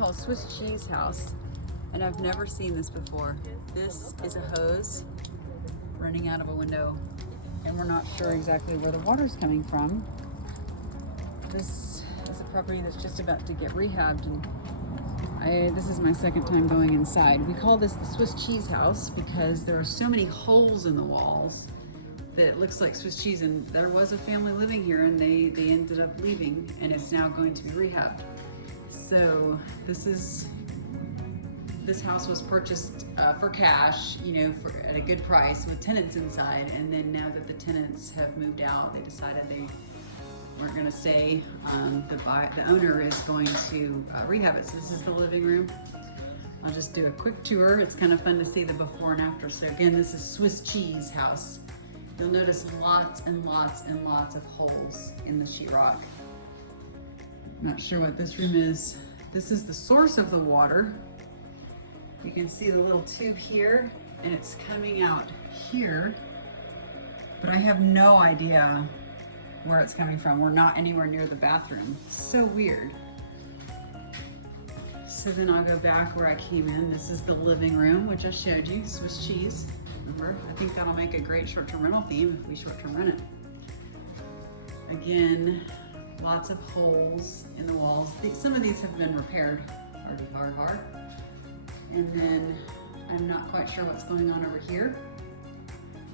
call Swiss cheese house, and I've never seen this before. This is a hose running out of a window, and we're not sure exactly where the water's coming from. This is a property that's just about to get rehabbed, and this is my second time going inside. We call this the Swiss cheese house because there are so many holes in the walls that it looks like Swiss cheese, and there was a family living here and they ended up leaving, and it's now going to be rehabbed. So this house was purchased for cash, at a good price with tenants inside, and then now that the tenants have moved out, they decided they weren't going to stay. The owner is going to rehab it. So this is the living room. I'll just do a quick tour. It's kind of fun to see the before and after. So again, this is Swiss cheese house. You'll notice lots and lots and lots of holes in the sheetrock. Not sure what this room is. This is the source of the water. You can see the little tube here, and it's coming out here, but I have no idea where it's coming from. We're not anywhere near the bathroom. So weird. So then I'll go back where I came in. This is the living room, which I showed you, Swiss cheese. Remember, I think that'll make a great short-term rental theme if we short-term rent it. Again, lots of holes in the walls. Some of these have been repaired. Hard. And then I'm not quite sure what's going on over here.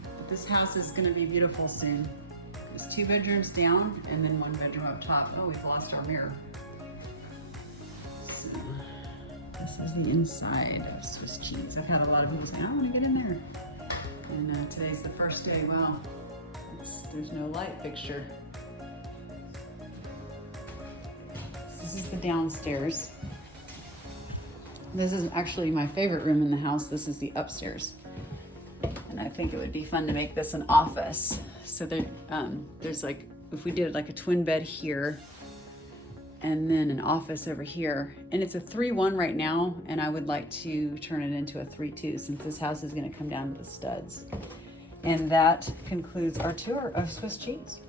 But this house is gonna be beautiful soon. There's 2 bedrooms down and then 1 bedroom up top. Oh, we've lost our mirror. So this is the inside of Swiss cheese. I've had a lot of people say, I wanna get in there. And today's the first day. Wow, there's no light fixture. This is the downstairs. This is actually my favorite room in the house. This is the upstairs. And I think it would be fun to make this an office. So there's like, if we did like a twin bed here and then an office over here, and it's a 3-1 right now, and I would like to turn it into a 3-2 since this house is gonna come down to the studs. And that concludes our tour of Swiss cheese.